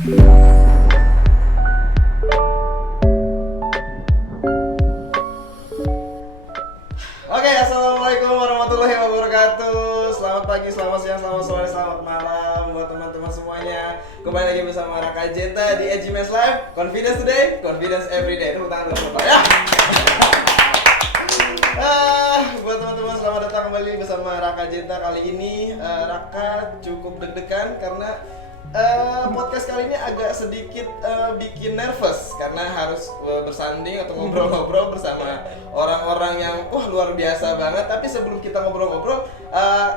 Oke, assalamualaikum warahmatullahi wabarakatuh. Selamat pagi, selamat siang, selamat sore, selamat malam buat teman-teman semuanya. Kembali lagi bersama Raka Jenta di Edgy Men's Live. Confidence today, confidence everyday. Tepuk tangan dulu Bapak ya. Buat teman-teman selamat datang kembali bersama Raka Jenta. Kali ini Raka cukup deg-degan karena podcast kali ini agak sedikit bikin nervous karena harus bersanding atau ngobrol-ngobrol bersama orang-orang yang luar biasa banget. Tapi sebelum kita ngobrol-ngobrol,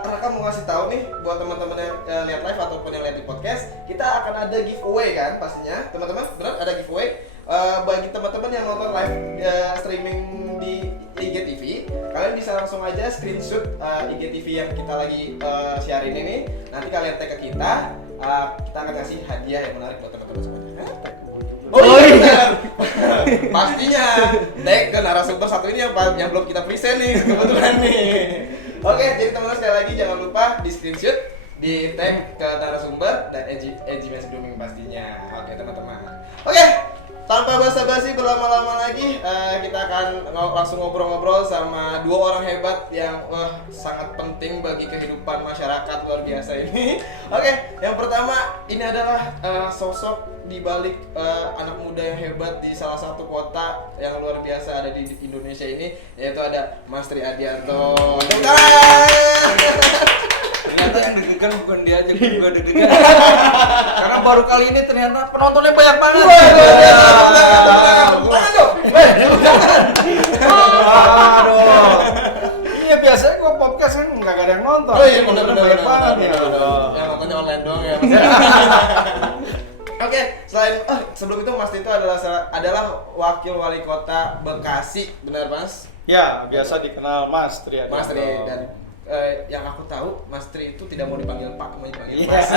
Raka mau ngasih tahu nih buat teman-teman yang lihat live ataupun yang lihat di podcast, kita akan ada giveaway kan pastinya. Teman-teman, benar ada giveaway bagi teman-teman yang nonton live streaming di IGTV. Kalian bisa langsung aja screenshot IGTV yang kita lagi siarin ini. Nanti kalian tag ke kita. Kita akan kasih hadiah yang menarik buat teman-teman semuanya. Iya. Pastinya tag ke narasumber satu ini yang belum kita present nih kebetulan nih. Oke, jadi teman-teman sekali lagi jangan lupa di screenshot, di tag ke narasumber dan Edgy Men's Grooming pastinya. Oke teman-teman. Oke, tanpa basa-basi berlama-lama lagi, kita akan langsung ngobrol-ngobrol sama dua orang hebat yang sangat penting bagi kehidupan masyarakat luar biasa ini. Oke, yang pertama ini adalah sosok di balik anak muda yang hebat di salah satu kota yang luar biasa ada di Indonesia ini, yaitu ada Mas Tri Adianto. Ternyata yang deg-degan bukan dia aja, gue juga deg-degan. Karena baru kali ini ternyata penontonnya banyak banget. Aduh. Iya biasanya gue podcast kan nggak ada yang nonton. Oh iya benar-benar banyak banget ya. Yang nontonnya online doang ya. Oke, selain sebelum itu Mas Tito adalah wakil wali kota Bekasi, benar Mas? Ya, biasa dikenal Mas Tri. Mas Tri, dan yang aku tahu Mas Tri itu tidak mau dipanggil Pak, mau dipanggil Mas.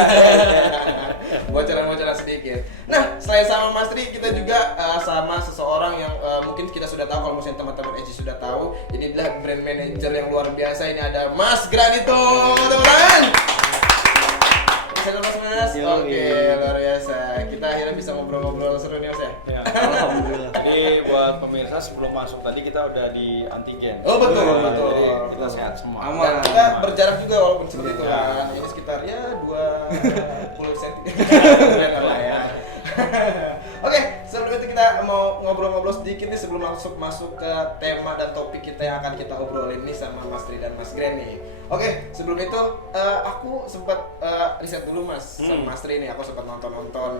Bocoran-bocoran sedikit. Nah, selain sama Mas Tri, kita juga sama seseorang yang mungkin kita sudah tahu, kalau misalnya teman-teman Edgy sudah tahu. Ini adalah brand manager yang luar biasa. Ini ada Mas Granito, teman-teman. Mas. Oke, luar biasa. Kita akhirnya bisa ngobrol-ngobrol seru nih Mas ya. Ya, alhamdulillah. Jadi buat pemirsa sebelum masuk tadi kita udah di antigen. Oh betul. Jadi kita sehat semua. Dan kita berjarak juga walaupun seperti itu kan. Ini sekitar ya 20 cm. Oke, sebelum itu kita mau ngobrol-ngobrol sedikit nih sebelum masuk ke tema dan topik kita yang akan kita obrolin nih sama Mas Tri dan Mas Gren nih. Oke, sebelum itu aku sempat riset dulu Mas sama Mas Tri nih. Aku sempat nonton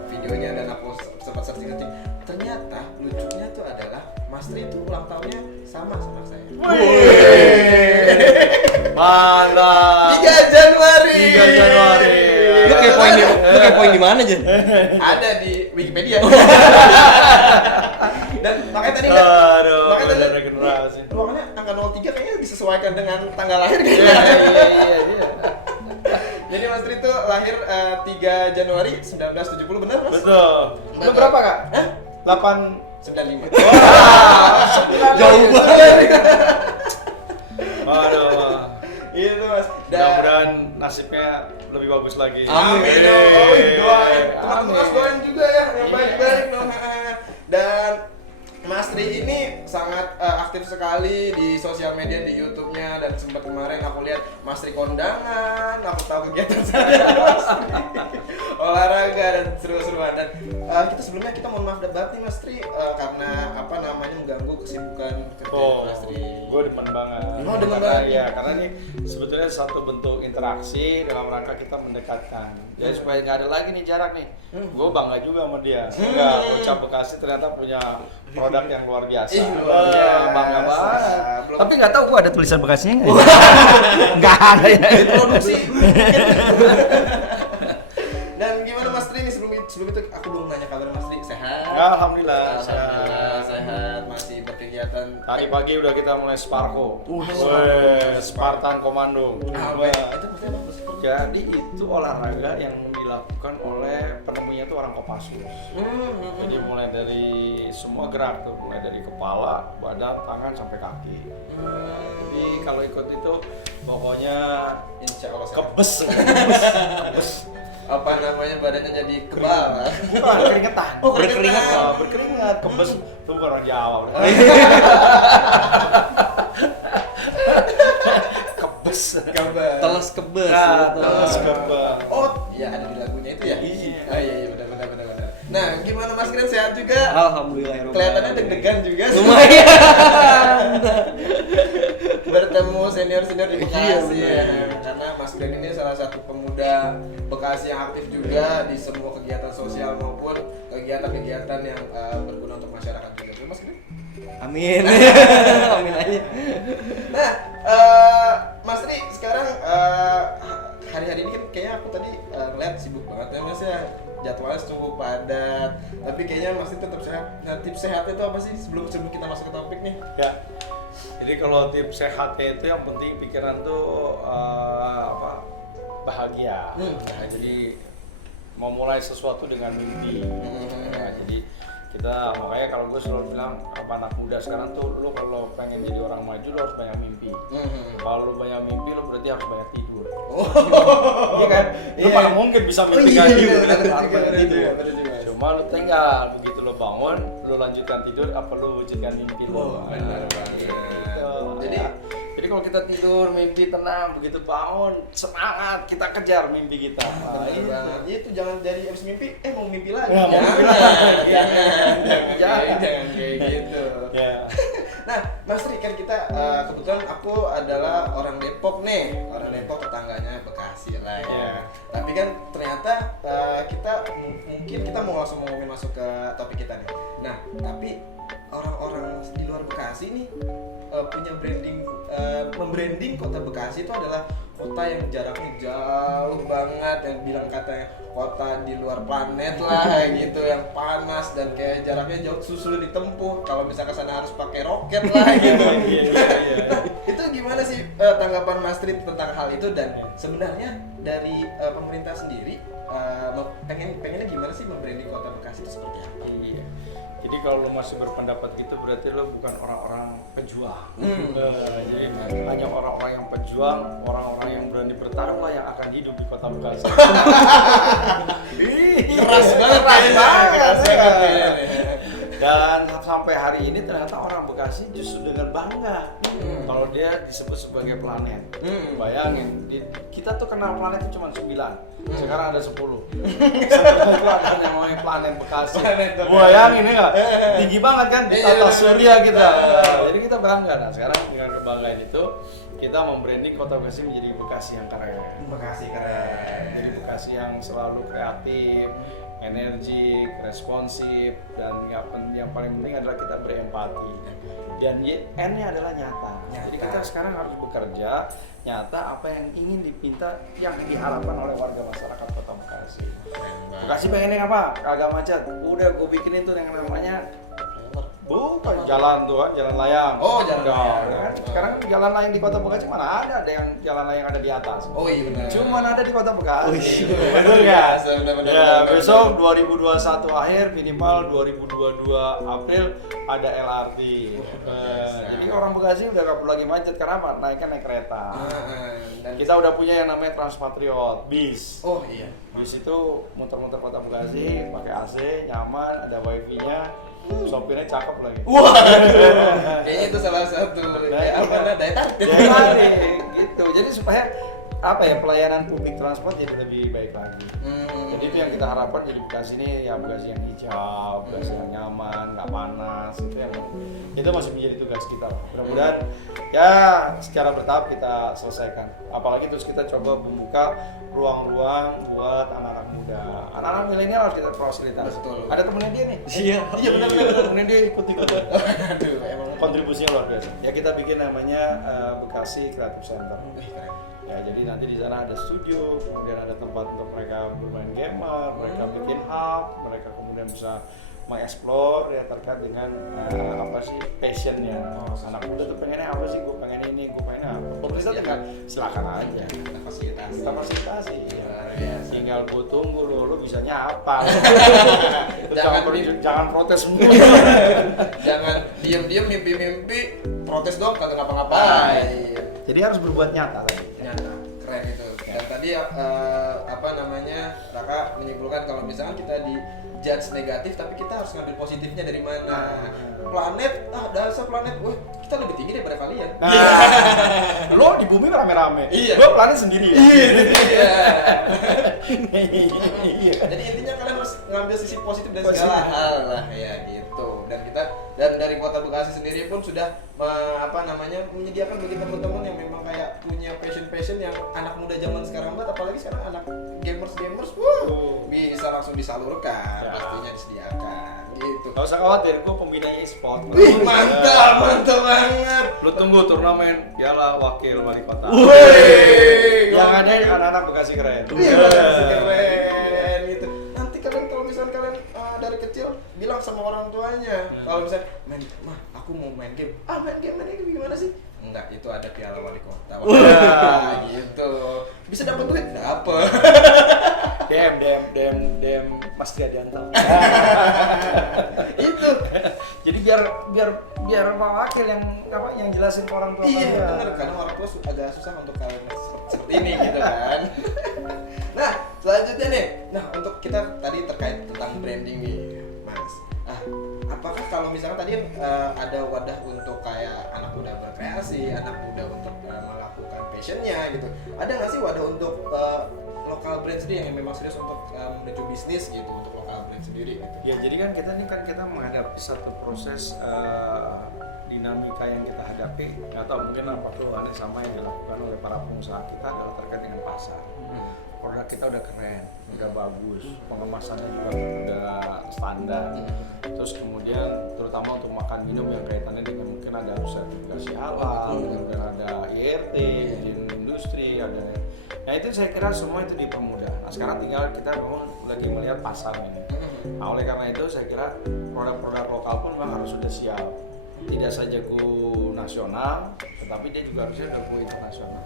videonya dan aku sempat searching. Ternyata lucunya tuh adalah Mas Tri itu ulang tahunnya sama saya. Mantap. 3 Januari. 3 Januari. Lu kepoin di mana Jen? Ada di Wikipedia. Dan makanya tadi Aduh, bener regenerasi. ruangannya angka 03 kayaknya disesuaikan dengan tanggal lahir Iya. kayaknya. Jadi Mas Tri itu lahir 3 Januari 1970, benar Mas? Betul. Lu berapa Kak? 95. Jauh banget. Aduh. Itu Mas. Mudah-mudahan nasibnya lebih bagus lagi. Amin. Doain. Teman-teman Mas doain juga ya yang baik-baik dong. Dan Mas Tri ini sangat aktif sekali di sosial media, di YouTube-nya, dan sempat kemarin aku lihat Mas Tri kondangan, aku tahu kegiatan saya Mas Tri, olahraga dan seru-seruan. Dan kita mohon maaf banget nih Mas Tri karena mengganggu kesibukan kerja Mas Tri. Gue demen banget. Oh, demen banget. Ya, karena ini sebetulnya satu bentuk interaksi dalam rangka kita mendekatkan. Jadi supaya nggak ada lagi nih jarak nih. Gue bangga juga sama dia. Enggak, Ucap Bekasi ternyata punya produk yang luar biasa. Bangga banget. Tapi nggak tahu gue ada tulisan Bekasinya nggak? Nggak ada ya. Produksi. Dan gimana Mas Tri nih sebelum itu aku belum nanya kabar Mas Tri, sehat? Ya, alhamdulillah sehat, masih berkegiatan. Tadi pagi udah kita mulai Sparko. Spartan Komando. Itu maksudnya apa sih? Jadi itu olahraga yang dilakukan oleh penemunya tuh orang Kopassus. Jadi mulai dari semua gerak tuh, mulai dari kepala, badan, tangan sampai kaki. Jadi kalau ikut itu pokoknya Insya Allah sehat. kebes. apa namanya badannya jadi kebal. Bukan, keringetan. Oh, keringetan. Berkeringat, kebes. Itu bukan orang Jawa. Udah. Kebes. Kebal. Teles kebes. Nah, gitu. teles kebes. Oh, iya ada di lagunya itu ya? Iya. Oh iya benar. Nah, gimana Mas Kren, sehat juga? Alhamdulillah. Kelihatannya deg-degan juga sih. Lumayan. Bertemu senior-senior di Bekasi Iya, ya. Karena Mas Kren ini salah satu pemuda Bekasi yang aktif juga di semua kegiatan sosial maupun kegiatan-kegiatan yang berguna untuk masyarakat juga. Betul, Mas Kren? Amin. Amin aja. Nah, Mas Ri, sekarang hari-hari ini kan kayaknya aku tadi ngeliat sibuk banget ya Mas ya, jadwalnya cukup padat. Tapi kayaknya Mas Ri tetap sehat. Nah, tips sehatnya itu apa sih sebelum kita masuk ke topik nih? Ya. Jadi kalau tips sehatnya itu yang penting pikiran tuh bahagia. Nah, jadi memulai sesuatu dengan mimpi. Nah, jadi kita makanya kalau gue selalu bilang apa anak muda sekarang tuh lu kalau pengen jadi orang maju lu harus banyak mimpi. Kalau lu banyak mimpi lu berarti harus banyak tidur. Iya kan? Lu mana mungkin bisa mimpi kayak gitu. benar Harus juga, banyak benar tidur. juga. Cuma lu tinggal begitu lu bangun, lu lanjutkan tidur apa lu wujudkan mimpi lu. Benar banget. Gitu. Jadi Jadi kalau kita tidur, mimpi tenang, begitu bangun, semangat, kita kejar mimpi kita. benar Itu. banget. Itu jangan jadi abis mimpi, mau mimpi lagi. Ya, mau mimpi lagi. Jangan kayak gitu. Ya. Nah, Mas Ri, kan kita kebetulan aku adalah orang Depok nih, orang Depok tetangganya Bekasi lah ya. Yeah. Tapi kan ternyata mungkin kita mau langsung ngomongin masuk ke topik kita nih. Nah, tapi orang-orang di luar Bekasi nih punya membranding kota Bekasi itu adalah kota yang jaraknya jauh banget, yang bilang katanya kota di luar planet lah kayak gitu, yang panas dan kayak jaraknya jauh sulit ditempuh, kalau bisa ke sana harus pakai roket lah gitu. Iya. Itu gimana sih tanggapan Mas Tri tentang hal itu, dan sebenarnya dari pemerintah sendiri pengennya gimana sih membranding kota Bekasi itu seperti apa? Iya. Jadi kalau lo masih berpendapat gitu berarti lo bukan orang-orang pejuang. Jadi hanya orang-orang yang pejuang, orang-orang yang berani bertarung lah yang akan hidup di kota Bekasi. Keras banget, keras banget. Dan sampai hari ini ternyata orang Bekasi justru dengan bangga kalau dia disebut sebagai planet. Bayangin, kita tuh kenal planet itu cuma 9, sekarang ada 10. Sekarang itu ada yang namanya planet Bekasi. Bayangin ya nggak? Tinggi banget kan di tata surya kita. Jadi kita bangga. Nah sekarang dengan kebanggaan itu kita membranding kota Bekasi menjadi Bekasi yang keren. Bekasi keren. Jadi Bekasi yang selalu kreatif, energik, responsif, dan yang paling penting adalah kita berempati. Dan N-nya adalah nyata. Jadi kita sekarang harus bekerja nyata apa yang ingin dipinta, yang diharapkan oleh warga masyarakat Kota Bekasi. Bekasi pengennya apa? Kagak macet. Udah gue bikinin tuh yang namanya bukan jalan tuh kan, jalan layang. Oh, jalan layang. Kan? Sekarang jalan layang di Kota Bekasi mana ada yang jalan layang ada di atas. Oh iya benar. Cuman ada di Kota Bekasi. Benar ya? Benar. Ya, besok 2021 akhir, minimal 2022 April ada LRT. Jadi orang Bekasi udah gak perlu lagi macet, karena apa? Naik kereta. Dan Kita udah punya yang namanya Transpatriot, bis. oh iya. Bis itu muter-muter Kota Bekasi, pakai AC, nyaman, ada wifi-nya. Sopirnya cakep lagi. Wah, kayaknya itu salah satu daya tarik. Daya tarik, gitu. Jadi supaya apa ya, pelayanan publik transport jadi lebih baik lagi. Jadi itu yang kita harapkan, jadi Bekasi ini ya Bekasi yang hijau, Bekasi yang nyaman, nggak panas. Itu masih menjadi tugas kita lah. Mudah-mudahan ya secara bertahap kita selesaikan. Apalagi terus kita coba membuka ruang-ruang buat anak-anak muda, anak-anak milenial harus kita fasilitasi. Betul. Ada temennya dia nih. Iya benar. Temennya dia ikut-ikut. Aduh, emang Kontribusinya luar biasa. Ya kita bikin namanya Bekasi Creative Center. keren. Ya jadi nanti di sana ada studio, kemudian ada tempat untuk mereka bermain gamer, mereka bikin hub, mereka kemudian bisa mengeksplor ya terkait dengan apa sih passionnya. Anak muda tuh pengennya apa sih? Gue pengen ini, gue pengen apa? Pemerintah tinggal silakan aja. Kita fasilitasi. Kita fasilitasi. Luar biasa. Tinggal gue tunggu lo bisa nyapa. Jangan jangan protes semua. Jangan diam-diam mimpi-mimpi, protes dong kagak ngapa-ngapain. Jadi harus berbuat nyata tadi. Nyata, keren itu. Dan tadi berarti apa namanya, Raka menyimpulkan kalau misalkan kita di judge negatif tapi kita harus ngambil positifnya dari mana. Planet, dasar planet, wah kita lebih tinggi daripada kalian. Lo di bumi rame-rame, Iya. gue planet sendiri ya. Iya. Iya. Jadi intinya kalian harus ngambil sisi positif dari Positif. segala hal lah ya gitu. Dan dari Kota Bekasi sendiri pun sudah menyediakan bagi teman-teman yang memang kayak punya passion yang anak muda zaman sekarang banget, apalagi sekarang anak gamers, bisa langsung disalurkan, Ya. pastinya disediakan gitu. Gak usah khawatir, gue pembinanya e-sport. Wih, mantap banget. Lu tunggu turnamen Piala Wakil Wali Kota. Wih, Yang ada anak-anak Bekasi keren. Iya, keren gitu. Nanti kalian kalau misalnya kalian dari kecil bilang sama orang tuanya, kalau misalnya mah aku mau main game. Main game gimana sih? Enggak, itu ada Piala Wali Kota. Wah, gitu. Bisa dapat duit? Dapat. DM Mas Triadianto. Itu. Jadi biar Pak Wakil yang jelasin ke orang tua. Iya, kalian. bener. Kadang orang tua agak susah untuk kalian seperti ini gitu kan. Nah, selanjutnya nih. Nah, untuk kita tadi terkait tentang branding nih, Mas. Apakah kalau misalnya tadi ada wadah untuk kayak anak muda berkreasi, anak muda untuk melakukan passionnya gitu. Ada nggak sih wadah untuk lokal brand sendiri yang memang serius untuk menuju bisnis gitu, untuk lokal brand sendiri gitu? Ya jadi kan kita menghadapi satu proses dinamika yang kita hadapi. Nggak tahu mungkin apakah hal yang sama yang dilakukan oleh para pengusaha kita adalah terkait dengan pasar. Produk kita udah keren, udah bagus, pengemasannya juga udah standar. Terus kemudian terutama untuk makan minum yang kaitannya dengan mungkin ada sertifikasi halal, kemudian ada IRT, izin industri, ada. Nah itu saya kira semua itu dipermudah. Nah sekarang tinggal kita memang lagi melihat pasarnya ini. Nah oleh karena itu saya kira produk-produk lokal pun memang harus sudah siap. Tidak saja go nasional, tetapi dia juga harusnya udah go internasional.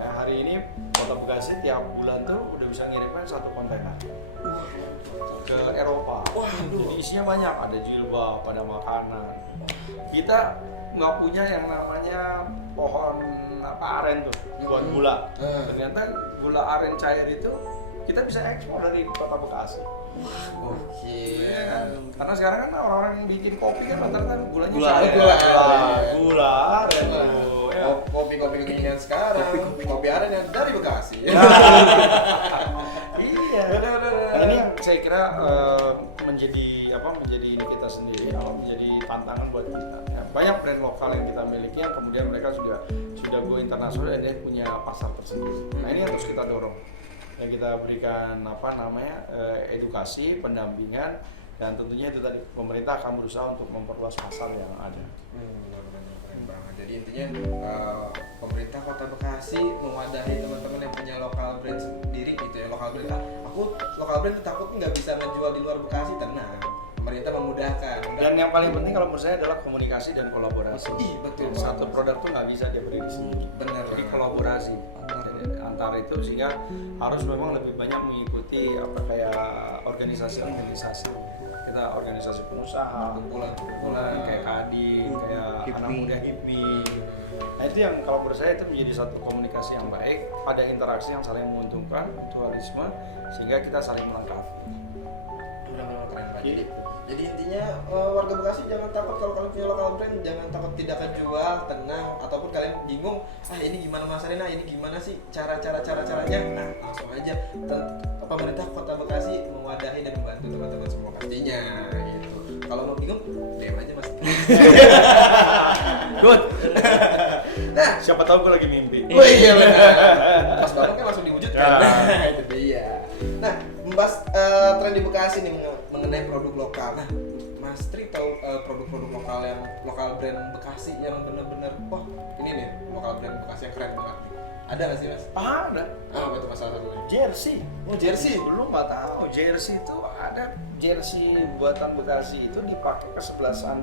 Ya hari ini Kota Bekasi tiap bulan tuh udah bisa ngirimkan 1 kontainer ke Eropa. Jadi isinya banyak, ada jilbab, ada makanan. Kita nggak punya yang namanya pohon aren tuh buat gula. Ternyata gula aren cair itu kita bisa ekspor dari Kota Bekasi. Oke. Karena sekarang kan orang-orang yang bikin kopi kan rata-rata gulanya Gula cair. aren. Gula aren tuh. Ya. Kopi kekinian sekarang, kopi aren yang dari Bekasi. Iya. Nah, ini yang saya kira menjadi ini kita sendiri, menjadi tantangan buat kita. Ya, banyak brand lokal yang kita miliki yang kemudian mereka sudah go internasional dan dia punya pasar tersendiri. Nah ini yang terus kita dorong. Yang kita berikan edukasi, pendampingan, dan tentunya itu tadi pemerintah akan berusaha untuk memperluas pasar yang ada. Keren banget. Jadi intinya pemerintah Kota Bekasi mewadahi teman-teman yang punya lokal brand sendiri gitu ya. Lokal brand, aku lokal brand tuh takut nggak bisa ngejual di luar Bekasi, tenang. Pemerintah memudahkan. Dan yang paling penting kalau menurut saya adalah komunikasi dan kolaborasi. Betul. Satu produk tuh nggak bisa dia berdiri sendiri. Benar. Jadi kolaborasi antara itu sehingga harus memang lebih banyak mengikuti kayak organisasi. Kita organisasi pengusaha, kumpulan kayak Kadin, kayak anak muda HIPMI. Nah itu yang kalau menurut saya itu menjadi satu komunikasi yang baik, ada interaksi yang saling menguntungkan, mutualisme, sehingga kita saling melengkapi. Benar-benar keren banget. Jadi intinya warga Bekasi jangan takut kalau kalian punya lokal brand, jangan takut tidak kejual, tenang. Ataupun kalian bingung, ini gimana masarin, ini gimana sih caranya? Nah langsung aja pemerintah Kota Bekasi mewadahi dan membantu teman-teman semua pastinya gitu. Kalau mau bingung, DM aja Mas. Good. Nah, Siapa tahu gue lagi mimpi. oh iya benar. Pas banget kan langsung diwujudkan. Nah, itu dia. Nah, membahas tren di Bekasi nih mengenai produk lokal. Nah, Mas Tri tahu produk-produk lokal brand Bekasi yang benar-benar wah ini nih lokal brand Bekasi yang keren banget nih. Ada nggak sih Mas? Ada. Apa itu masalah satunya? Jersey. Oh jersey. Belum nggak tahu. Jersey itu ada jersey buatan Bekasi itu dipakai kesebelasan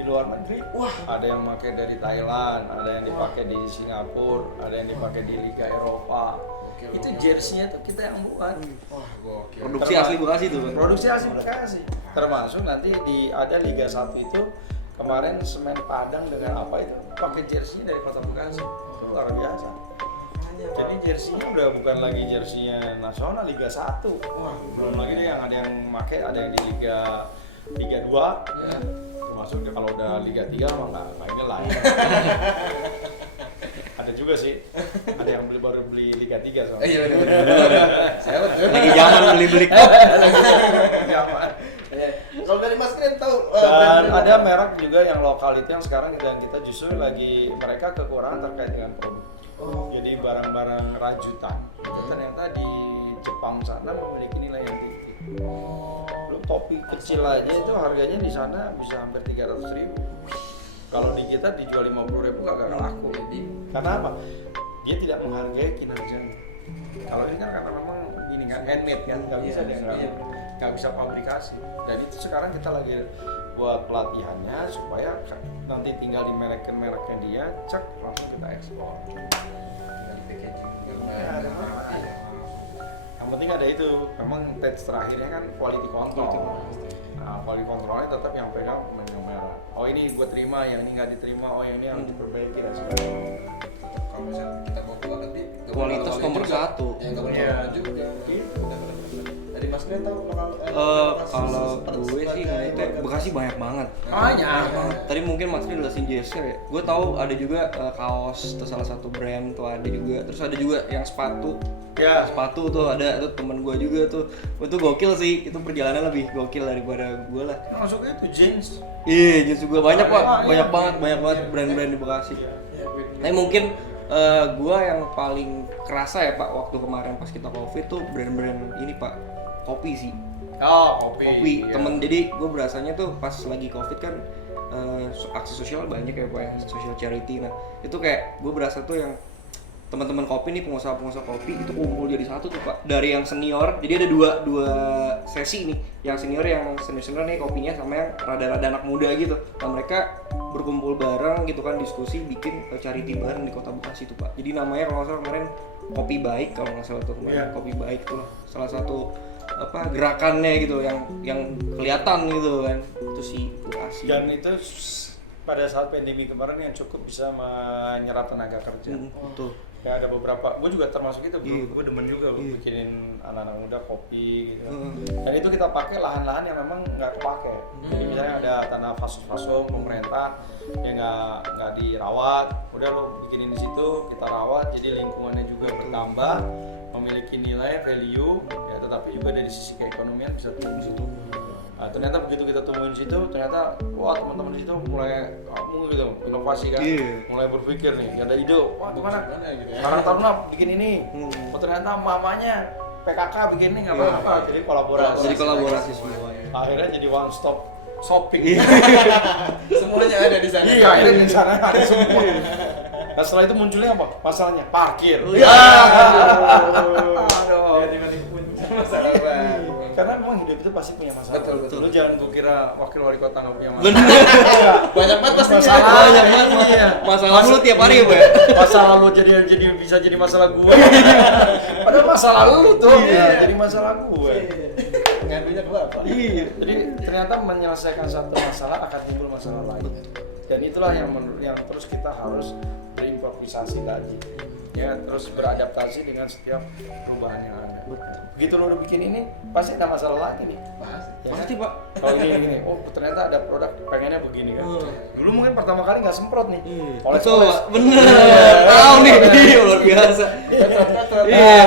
di luar negeri. Wah. Ada yang pakai dari Thailand, ada yang dipakai di Singapura, ada yang dipakai di Liga Eropa. Itu jersey-nya tuh kita yang buat. Wah gokil. Produksi asli Bekasi tuh. Produksi asli Bekasi. Termasuk nanti ada Liga 1 itu kemarin Semen Padang dengan apa itu pakai jersey dari Kota Bekasi. Itu luar biasa. Jadi jersinya udah bukan lagi jersinya nasional Liga 1. Wah, Belum lagi deh yang ada yang make, ada yang di Liga 2 ya. Termasuk kalau udah Liga 3 mah nggak ini lah. Ada juga sih, ada yang baru beli Liga 3 soalnya. Iya benar. Siapa tuh? Lagi zaman beli-beli. Zaman. Kalau dari Mas Kren tahu Dan brand-brand ada apa? merek juga yang lokal itu yang sekarang kita justru lagi mereka kekurangan terkait dengan produk. Oh. Jadi barang-barang rajutan itu ternyata di Jepang sana memiliki nilai yang tinggi. Lu topi kecil aja itu harganya di sana bisa hampir 300.000. Kalau di kita dijual 50.000 kagak laku. Karena apa? Dia tidak menghargai kinerjanya. Kalau ini kan karena memang ini kan handmade kan, nggak bisa dia nggak bisa fabrikasi. Dan itu sekarang kita lagi buat pelatihannya supaya nanti tinggal di mereknya dia, cek langsung kita ekspor. Tinggal di packaging juga. Ya, ada apa-apa. Yang penting ada itu, memang tes terakhirnya kan quality control. Nah, quality controlnya tetap yang pegang menu merah. Oh ini gue terima, yang ini nggak diterima, oh yang ini harus diperbaiki dan sebagainya. Kalau misalnya kita mau keluar negeri, Kualitas nomor satu. Ya nggak boleh Iya. juga. Benar-benar. Dari Mas Kren tahu lokal Kalau gue sih ngeliatnya Bekasi banyak banget. Banyak. Tadi mungkin Mas Rin jelasin jersey ya. Gue tahu ada juga kaos, itu salah satu brand tuh ada juga. Terus ada juga yang sepatu. Ya. Sepatu tuh ada tuh temen gue juga tuh. Itu gokil sih. Itu perjalanan lebih gokil daripada gue lah. Masuknya itu jeans. Iya, jeans juga banyak pak. Iya. Banyak banget brand-brand di Bekasi. Iya. Tapi mungkin gue yang paling kerasa ya pak waktu kemarin pas kita covid tuh brand-brand ini pak, kopi sih. Oh, kopi. Iya. Temen, jadi gue berasanya tuh pas lagi covid kan aksi sosial banyak ya pak, yang social charity. Nah itu kayak gue berasa tuh yang teman-teman kopi nih, pengusaha kopi itu kumpul jadi satu tuh pak, dari yang senior. Jadi ada dua sesi nih, yang senior nih kopinya, sama yang rada-rada anak muda gitu. Nah mereka berkumpul bareng gitu kan, diskusi bikin charity bareng di kota Bekasi tuh pak. Jadi namanya kalau nggak salah kemarin Kopi Baik, kalau nggak salah tuh kemarin. Yeah. Kopi Baik tuh salah satu gerakannya gitu yang kelihatan gitu kan, itu sih Bekasi. Dan itu pada saat pandemi kemarin yang cukup bisa menyerap tenaga kerja. Betul. Ya ada beberapa, gue juga termasuk itu, Iya. gue demen juga Iya. bikinin anak-anak muda kopi gitu. Dan itu kita pakai lahan-lahan yang memang nggak kepake. Jadi misalnya ada tanah fasum pemerintah yang nggak dirawat, udah lo bikinin di situ, kita rawat, jadi lingkungannya juga bertambah, memiliki nilai value, ya tetapi juga dari sisi keekonomian bisa tumbuh. Nah, ternyata begitu kita tumbuhin situ, ternyata wah teman-teman di situ mulai kamu gitu inovasi kan, mulai berpikir nih, ada ide, wah gimana? gitu ya. Karang Taruna bikin ini, oh, ternyata mamanya PKK bikin ini nggak apa-apa, jadi kolaborasi. Jadi kolaborasi semua. Akhirnya jadi one stop shopping. Semuanya ada di sana. Iya, akhirnya di sana ada semua. Nah setelah itu munculnya apa? Masalahnya parkir. Aduh. Masalah banget. Karena memang hidup itu pasti punya masalah. Betul. Lu jangan gua kira wakil wali kota nggak punya masalah. Bener. Banyak banget pasti. Masalah. Banyak banget. Iya. Masalah lu tiap hari ya, Pak ya? Masalah lu jadi bisa jadi masalah gua. Padahal masalah lu tuh jadi masalah gua. Ngadunya ke bapak. Iya. Jadi ternyata menyelesaikan satu masalah akan timbul masalah lain. Dan itulah yang terus kita harus berimprovisasi tadi. Ya, terus beradaptasi dengan setiap perubahan yang ada. Begitu lo udah bikin ini, pasti ada masalah lagi nih. Ya kan? Pasti, Pak. Kalau ini, oh ternyata ada produk pengennya begini kan. Dulu mungkin pertama kali nggak semprot nih. Betul, bener. Tahu nih, luar biasa. Iya.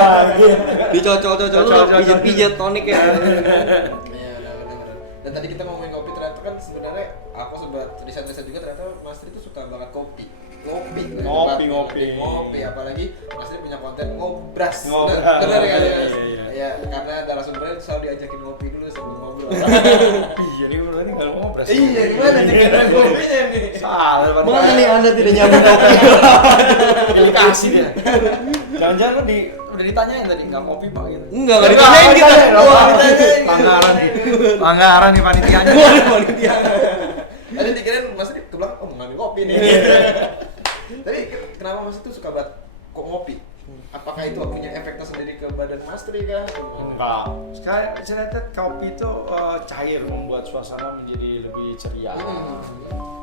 Dicocol-cocol lu, pijat-pijat tonik ya. Iya, benar. Dan tadi kita ngomongin kopi, ternyata kan sebenarnya aku sempat riset-riset juga, ternyata Mas Tri itu suka banget kopi. Ngopi, apalagi Mas Tri punya konten ngobras. Ngobras. Benar kan? Iya. Ya, karena narasumbernya selalu diajakin ngopi dulu sebelum ngobrol. Iya, ini udah nih kalau mau operasi. Iya, gimana nih cara kopinya nih? Salah, Pak. Mana nih Anda tidak nyambung kopi? Dikasih dia. Jangan-jangan lu udah ditanyain tadi nggak kopi Pak gitu. Enggak ditanyain kita. Pelanggaran nih. Pelanggaran nih panitianya. Tadi dikirain Mas Tri ke belakang, oh mau ngambil kopi nih. Tapi kenapa Mas itu suka banget kok ngopi? Apakah itu punya efek tersendiri ke badan Mas Tri kah? Enggak. Sekarang saya lihat kopi itu cair, membuat suasana menjadi lebih ceria.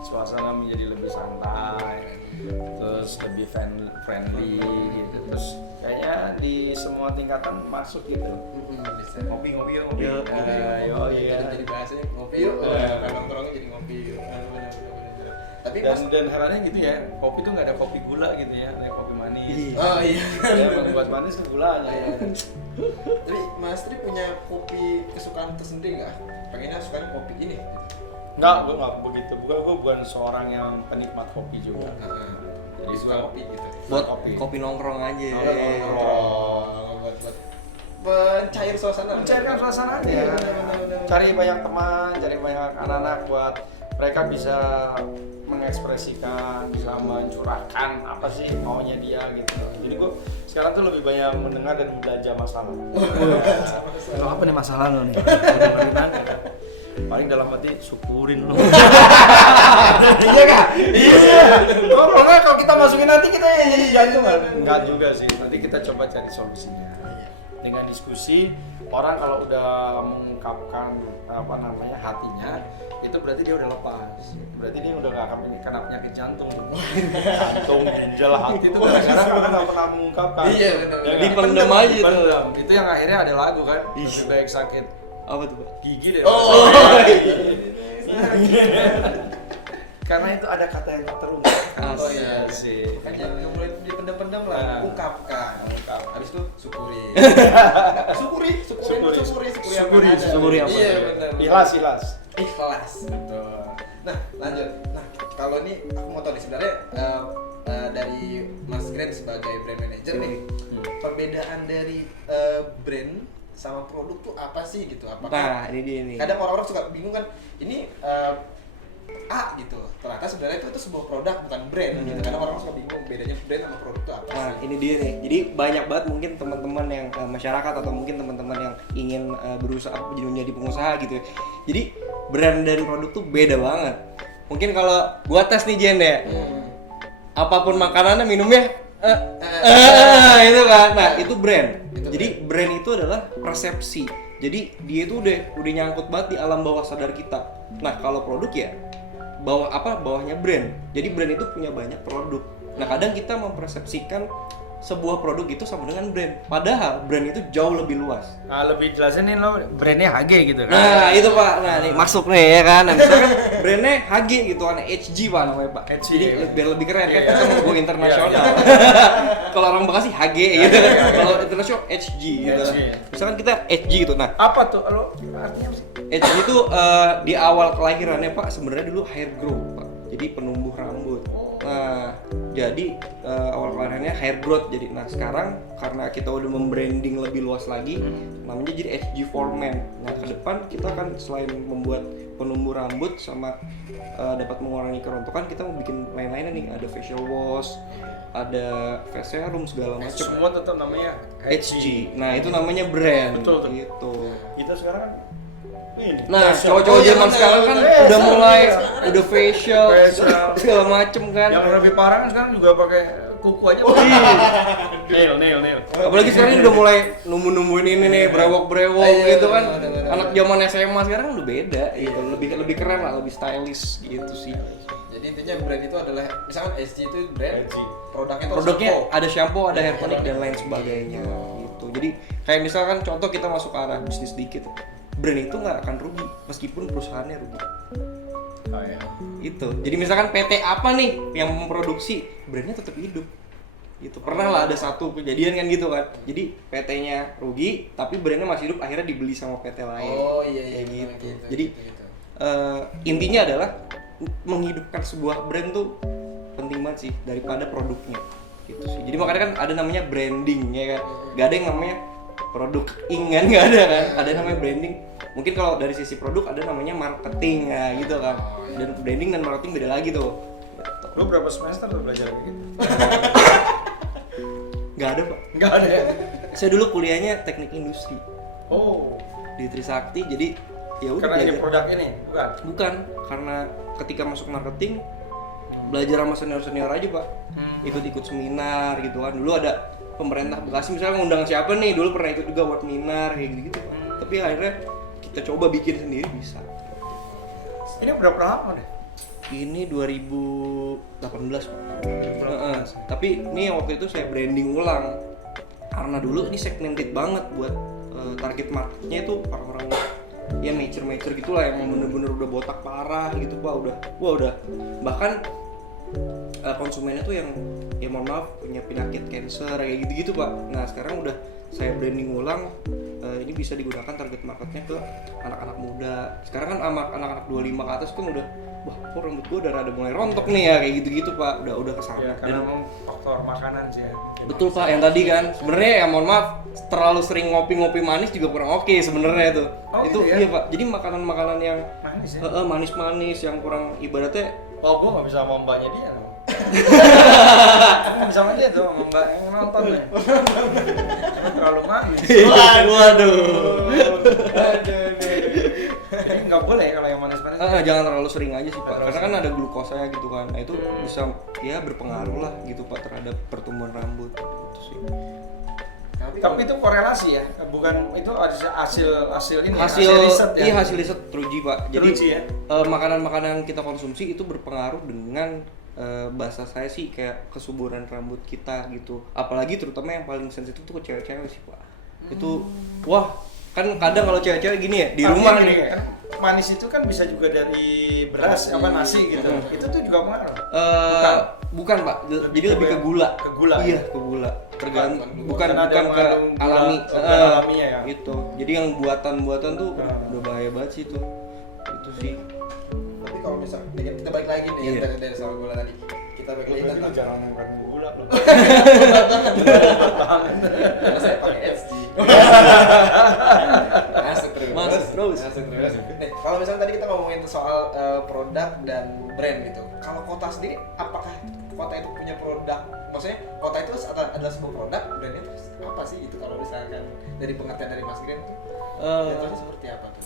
suasana menjadi lebih santai, terus lebih friendly gitu. Terus kayaknya di semua tingkatan masuk gitu. Bisa. Ngopi yuk, ngopi. Yuk. Jadi bahasanya ngopi yuk. Nongkrongnya jadi ngopi yuk. Benar. Tapi Dan herannya gitu ya, kopi tuh nggak ada kopi gula gitu ya, ada kopi manis. Iya. oh iya. Ya, yang buat manis tuh gulanya. Tapi Mas Tri punya kopi kesukaan tersendiri nggak? Pengennya sukanya kopi ini. Enggak, gue nggak begitu. Gue bukan seorang yang penikmat kopi juga. Jadi suka kopi gitu. Buat kopi. kopi nongkrong aja. Nongkrong buat pencair suasana. Mencairkan suasana aja. Benar. Cari banyak teman, cari banyak anak-anak buat mereka bisa mengekspresikan, bisa mencurahkan apa sih maunya dia gitu. Jadi gue sekarang tuh lebih banyak mendengar dan belajar masalah. Lo apa nih masalah lo nih? Paling dalam hati syukurin lo. Iya kak? Iya. Oh, enggak kalau kita masukin nanti kita jadi jantungan. Enggak juga sih. Nanti kita coba cari solusinya. Dengan diskusi, orang kalau udah mengungkapkan apa namanya hatinya, itu berarti dia udah lepas. Berarti dia udah gak akan kena penyakit jantung. Jantung, ginjal, hati itu kadang-kadang orang nggak pernah mengungkapkan. Iya, benar. Ya, Dipendam aja tuh. Dipendam. Itu yang akhirnya ada lagu kan. Lebih baik sakit Apa tuh pak? gigi deh. Oh. Karena itu ada kata yang tak terungkapkan. Oh iya sih. Kan jangan mulai dipendam-pendam lah, Nah. ungkapkan. Ungkap. Habis itu syukuri. syukuri apa yang ada. Syukuri apa? Iya benar. Ikhlas. Ikhlas. Betul. Nah, lanjut. Nah, kalau ini aku mau tahu nih sebenarnya dari Mas Grand sebagai brand manager nih, perbedaan dari brand sama produk tuh apa sih gitu? Apakah Nah ini dia nih. kadang orang-orang suka bingung kan, ini A gitu, ternyata sebenarnya itu sebuah produk bukan brand gitu. Kadang orang suka bingung bedanya brand sama produk itu apa Nah sih? ini dia nih, jadi banyak banget mungkin teman-teman yang masyarakat atau mungkin teman-teman yang ingin berusaha menjadi pengusaha gitu ya. Jadi brand dan produk tuh beda banget. Mungkin kalau gua tes nih Jen ya, apapun makanannya minumnya itu kan, nah itu brand. Jadi brand itu adalah persepsi. Jadi dia itu udah nyangkut banget di alam bawah sadar kita. Nah kalau produk ya bawahnya brand. Jadi brand itu punya banyak produk. Nah kadang kita mempersepsikan sebuah produk itu sama dengan brand. Padahal brand itu jauh lebih luas. Nah, lebih jelasin nih lo brandnya HG gitu kan. Nah itu pak, nah nih masuk nih ya kan. Nah misalkan brandnya HG gitu kan, HG pak namanya pak. HG, Jadi ya. biar lebih keren kan, Iya. kita mau go internasional. Kalau orang Bekasi HG gitu. Kalau internasional HG gitu. HG. Misalkan kita HG gitu. Nah Apa tuh lo artinya apa sih? HG itu di awal kelahirannya pak sebenarnya dulu hair growth pak. Jadi penumbuh rambut. Nah, jadi awal kelahirannya hair growth. Jadi nah sekarang karena kita udah membranding lebih luas lagi, namanya jadi HG for Men. Nah, ke depan kita kan selain membuat penumbuh rambut sama dapat mengurangi kerontokan, kita mau bikin lain-lainnya nih. Ada facial wash, ada face serum segala macam. Semua tetap namanya HG. Nah, itu namanya brand. Betul, tuh. Gitu. Kita sekarang kan ini. Nah, facial. cowok-cowok Oh, iya, zaman bener, sekarang kan bener. udah mulai Sekarang udah facial segala macem kan. Yang lebih parah kan sekarang juga pakai kuku aja. Nail. Apalagi sekarang ini udah mulai numbuhin ini nih, brewok Iya, gitu kan. bener. Anak zaman SMA sekarang udah beda gitu. Lebih keren lah, lebih stylish gitu sih. Jadi intinya brand itu adalah misalkan SG itu brand, SG. produknya itu Produknya shampoo. ada shampoo, ada hair tonic dan lain sebagainya gitu. Jadi kayak misalkan contoh kita masuk ke arah bisnis dikit. Brand itu nggak akan rugi meskipun perusahaannya rugi. Oh, iya. Itu. Jadi misalkan PT apa nih yang memproduksi, brandnya tetap hidup. Gitu. Pernah lah ada satu kejadian kan gitu kan. Jadi PT-nya rugi, tapi brandnya masih hidup, akhirnya dibeli sama PT lain. Oh iya Kayak memang gitu. Jadi intinya adalah menghidupkan sebuah brand tuh penting banget sih daripada produknya. Gitu sih. Jadi makanya kan ada namanya branding ya kan. Gak ada yang namanya produk kan, nggak ada kan. Ada yang namanya branding. Mungkin kalau dari sisi produk ada namanya marketing ya gitu kan. Dan branding dan marketing beda lagi tuh. Gitu. Lo berapa semester lo belajar kayak gitu? Nggak ada pak. Enggak ada ya? Saya dulu kuliahnya teknik industri Oh. di Trisakti. Jadi ya udah Karena ini belajar. produk ini, bukan? Bukan, karena ketika masuk marketing belajar sama senior aja pak. Ikut-ikut seminar gitu kan. Dulu ada pemerintah Bekasi misalnya ngundang siapa nih, dulu pernah ikut juga webinar kayak gitu pak. Tapi akhirnya kita coba bikin sendiri bisa. Ini berapa lama deh? Ini 2018 Pak. Tapi ini waktu itu saya branding ulang karena dulu ini segmented banget buat target marketnya itu orang-orang ya mature gitulah yang bener-bener udah botak parah gitu Pak, udah bahkan konsumennya tuh yang ya mohon maaf punya penyakit cancer kayak gitu-gitu Pak. Nah sekarang udah saya branding ulang, ini bisa digunakan target marketnya ke anak-anak muda. Sekarang kan anak-anak 25 ke atas kan udah wah kok rambut gua udah rada mulai rontok nih ya kayak gitu-gitu Pak, udah kesana. Ya, karena memang faktor makanan sih ya. Betul Pak, yang tadi kan sebenarnya ya mohon maaf terlalu sering ngopi manis juga kurang oke sebenarnya tuh. Oh, itu gitu ya? iya Pak. Jadi makanan-makanan yang Manis ya? manis-manis yang kurang ibaratnya Oh, gua nggak bisa sama mbaknya dia dong. Sama dia tuh, sama mbak yang nonton nih. Terlalu manis. waduh. Jadi nggak boleh kalau yang manis-manis. Jangan terlalu sering aja sih Pak, karena kan ada glukosanya gitu kan. Nah itu bisa ya berpengaruh lah gitu Pak terhadap pertumbuhan rambut gitu sih. Tapi itu korelasi ya, bukan itu hasil ini Hasil riset ya. iya hasil riset teruji Pak. Jadi Teruji ya? makanan-makanan yang kita konsumsi itu berpengaruh dengan bahasa saya sih kayak kesuburan rambut kita gitu. Apalagi terutama yang paling sensitif tuh ke cewek-cewek sih Pak. Itu wah kan kadang kalau cewek-cewek gini ya di rumah Artinya nih gini, kan manis itu kan bisa juga dari beras apa nasi gitu. Itu tuh juga pengaruh. bukan Pak, jadi lebih ke gula. Ke gula. Iya, ke gula. Tergantung bukan Karena ada ke mengandung gula, alami. bukan alaminya ya. Gitu. Jadi yang buatan-buatan tuh udah bahaya banget sih itu. Itu sih. Tapi kalau misalnya kita balik lagi nih Iya. yang dari soal gula tadi, kita balik lagi Lu tentang jangan makan gula loh. karena saya pakai SG. Masuk terus. Nih, kalau misalnya tadi kita ngomongin soal produk dan brand gitu. Kalau Kota sendiri, apakah Kota itu punya produk? Maksudnya Kota itu adalah sebuah produk, brandnya terus apa sih itu kalau misalkan dari pengertian dari Mas Gren itu? Jatuhnya seperti apa tuh?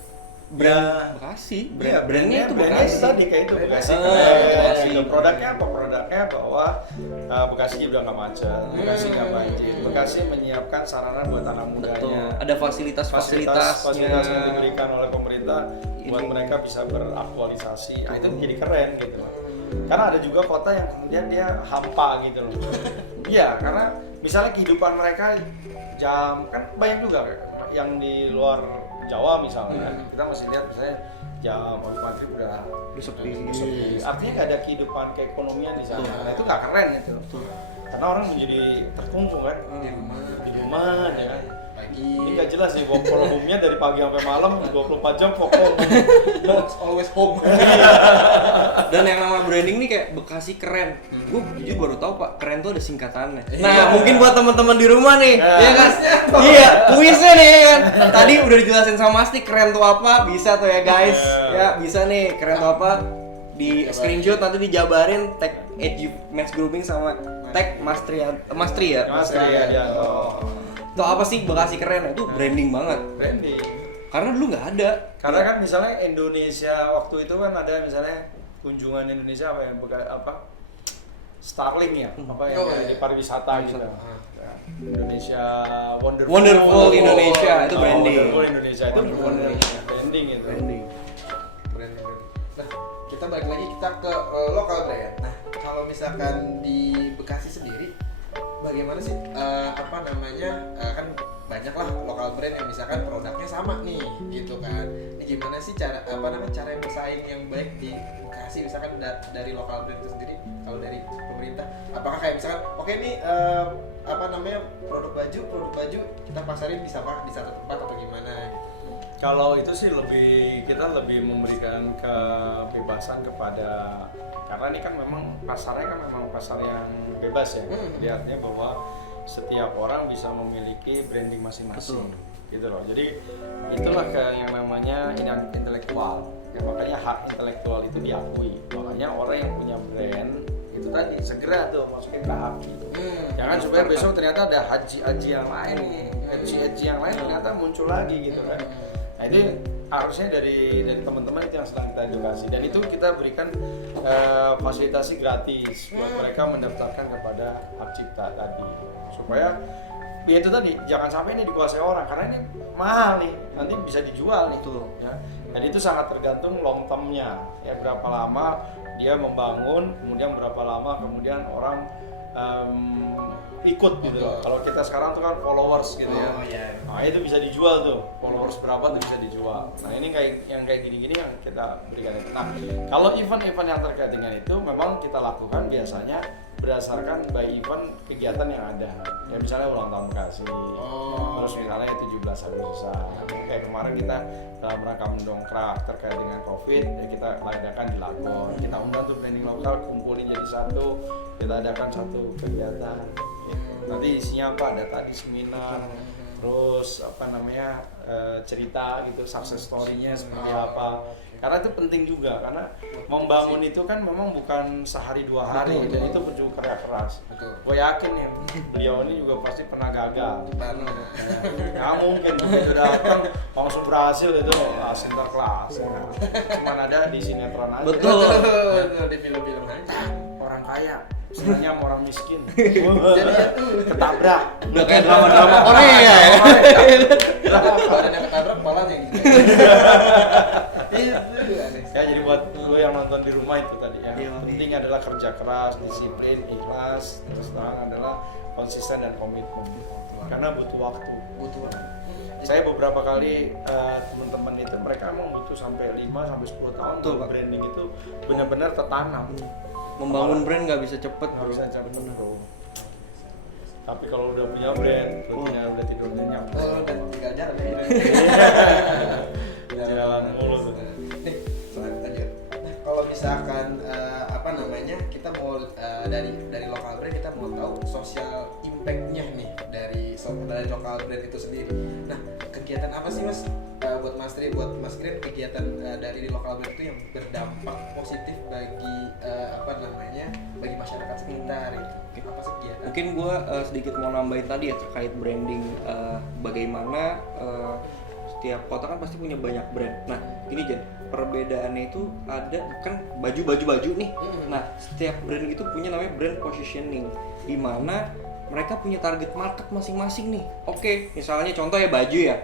Brand Bekasi, Iya, brandnya itu brandnya Bekasi. tadi kayak itu Bekasi. Bekasi. Produknya apa? Produknya bahwa Bekasi udah nggak macet, Bekasi nggak banjir, Bekasi menyiapkan sarana buat anak Betul. mudanya. Ada fasilitas-fasilitasnya. Fasilitas yang diberikan oleh pemerintah buat mereka bisa beraktualisasi. Nah, itu jadi keren gitu loh. Karena ada juga kota yang kemudian dia hampa gitu loh. Iya, karena misalnya kehidupan mereka jam kan banyak juga yang di luar Jawa misalnya, kita masih lihat misalnya jam maghrib udah sepi. Artinya nggak ada kehidupan keekonomian di sana. Nah itu nggak keren gitu. Karena orang menjadi terkungkung kan di rumah ya kan. Ini nggak jelas nih work from home-nya dari pagi sampai malam 24 jam pokok. Always home. Dan yang nama branding nih kayak Bekasi keren. Gue jujur baru tahu Pak, keren tuh ada singkatannya. Nah, mungkin buat teman-teman di rumah nih, ya kan? Iya, kuisnya nih ya kan. Tadi udah dijelasin sama Mas nih keren tuh apa, bisa tuh ya guys. Ya, bisa nih keren tuh apa. Di screenshot nanti dijabarin tag Edge Men's Grooming sama tag Mas Tri ya. Mas ya. Tuh apa sih Bekasi keren? Itu branding banget. Branding. Karena dulu nggak ada. Karena kan misalnya Indonesia waktu itu kan ada misalnya kunjungan Indonesia apa yang Starling ya, apa yang di pariwisata gitu. Ya. Indonesia Wonderful Indonesia itu branding. Wonderful Indonesia itu branding itu. Branding. Nah, kita balik lagi kita ke lokal brand. Nah, kalau misalkan di Bekasi sendiri, bagaimana sih kan banyak lah lokal brand yang misalkan produknya sama nih, gitu kan. Ini gimana sih cara cara yang bersaing yang baik di Bekasi misalkan dari lokal brand itu sendiri? Kalau dari pemerintah, apakah kayak misalkan oke nih produk baju kita pasarin di satu tempat atau gimana? Kalau itu sih kita lebih memberikan kebebasan kepada, karena ini kan memang pasarnya kan memang pasar yang bebas ya. Lihatnya bahwa setiap orang bisa memiliki branding masing-masing. Gitu loh. Jadi itulah yang namanya intelektual. Ya, makanya hak intelektual itu diakui. Makanya orang yang punya brand itu tadi segera tuh masukin ke hak. Jangan supaya besok ternyata ada haji yang lain nih, haji yang lain ternyata muncul lagi gitu kan. Nah itu harusnya dari teman-teman itu yang sedang kita edukasi, dan itu kita berikan fasilitasi gratis buat mereka mendaftarkan kepada hak cipta tadi, supaya ya itu tadi, jangan sampai ini dikuasai orang karena ini mahal nih, nanti bisa dijual nih. Betul. Ya. Dan itu sangat tergantung long term-nya, ya berapa lama dia membangun, kemudian berapa lama kemudian orang ikut gitu loh. Kalau kita sekarang tuh kan followers gitu ya. Oh, iya. Nah itu bisa dijual tuh, followers berapa tuh bisa dijual. Nah ini kayak gini-gini yang kita berikan itu. Nah kalau event-event yang terkait dengan itu memang kita lakukan biasanya berdasarkan by event kegiatan yang ada. Ya misalnya ulang tahun kasih, terus misalnya 17 Agustusan. Kayak kemarin kita dalam rangka mendongkrak terkait dengan COVID, ya kita adakan di Lakon. Kita undang tuh branding lokal, kumpulin jadi satu, kita adakan satu kegiatan. Nanti isinya apa? Ada tadi seminar, terus cerita gitu, success story-nya seperti apa. Karena itu penting juga, karena membangun itu kan memang bukan sehari 2 hari, dan itu perlu kerja keras. Gue yakin ya, beliau ini juga pasti pernah gagal. Nggak mungkin begitu datang langsung berhasil itu Sinterklas. Cuman ada di sinetron aja. Betul. Di film-film aja. Orang kaya sebenarnya sama orang miskin. Jadi ya tuh Ketabrak. Udah kayak drama-drama Korea ya. kalau ada yang ketabrak kepalanya gitu. Ya jadi buat lo yang nonton di rumah itu tadi ya, Iya, penting adalah kerja keras, disiplin, ikhlas, terus terang adalah konsisten dan komitmen. Karena butuh waktu. Saya beberapa kali teman-teman itu mereka emang butuh sampai 5 sampai 10 tahun Betul, untuk Pak. branding itu benar-benar tertanam. Membangun brand nggak bisa cepet, Nggak bro. bisa cepet, bro. Tapi kalau udah punya brand, perutnya udah tidur nyenyak. Oh, dan tinggal jalan ya. Jalan mulu tuh. Nih, lanjut. Nah, kalau misalkan kita mau dari lokal brand kita mau tahu social impact-nya nih dari lokal brand itu sendiri. Nah, kegiatan apa sih Mas buat Mas Tri, buat Mas Green, kegiatan dari lokal brand itu yang berdampak positif bagi bagi masyarakat sekitar itu? Apa sih kegiatan? Mungkin gue sedikit mau nambahin tadi ya terkait branding, bagaimana setiap kota kan pasti punya banyak brand. Nah ini Jen, perbedaannya itu ada kan baju nih. Nah setiap brand itu punya namanya brand positioning, di mana mereka punya target market masing-masing nih. Oke, misalnya contoh ya baju ya.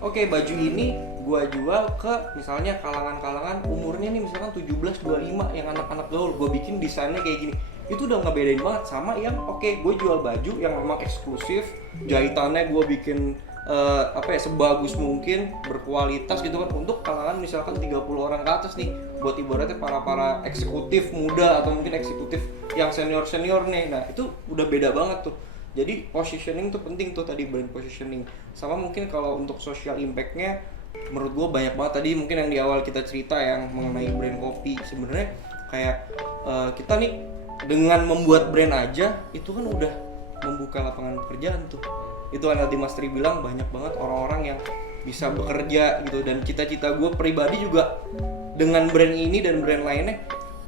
Oke, baju ini gua jual ke misalnya kalangan-kalangan umurnya nih misalkan 17-25 yang anak-anak gaul, gua bikin desainnya kayak gini. Itu udah ngebedain banget sama yang gue jual baju yang memang eksklusif, jahitannya gue bikin sebagus mungkin, berkualitas gitu kan, untuk kalangan misalkan 30 orang ke atas nih, buat ibaratnya para eksekutif muda atau mungkin eksekutif yang senior nih. Nah itu udah beda banget tuh. Jadi positioning tuh penting tuh tadi, brand positioning. Sama mungkin kalau untuk social impact-nya menurut gue banyak banget tadi, mungkin yang di awal kita cerita yang mengenai brand kopi. Sebenarnya kayak kita nih dengan membuat brand aja itu kan udah membuka lapangan pekerjaan tuh. Itu kan tadi Mas Tri bilang, banyak banget orang-orang yang bisa bekerja gitu. Dan cita-cita gue pribadi juga dengan brand ini dan brand lainnya,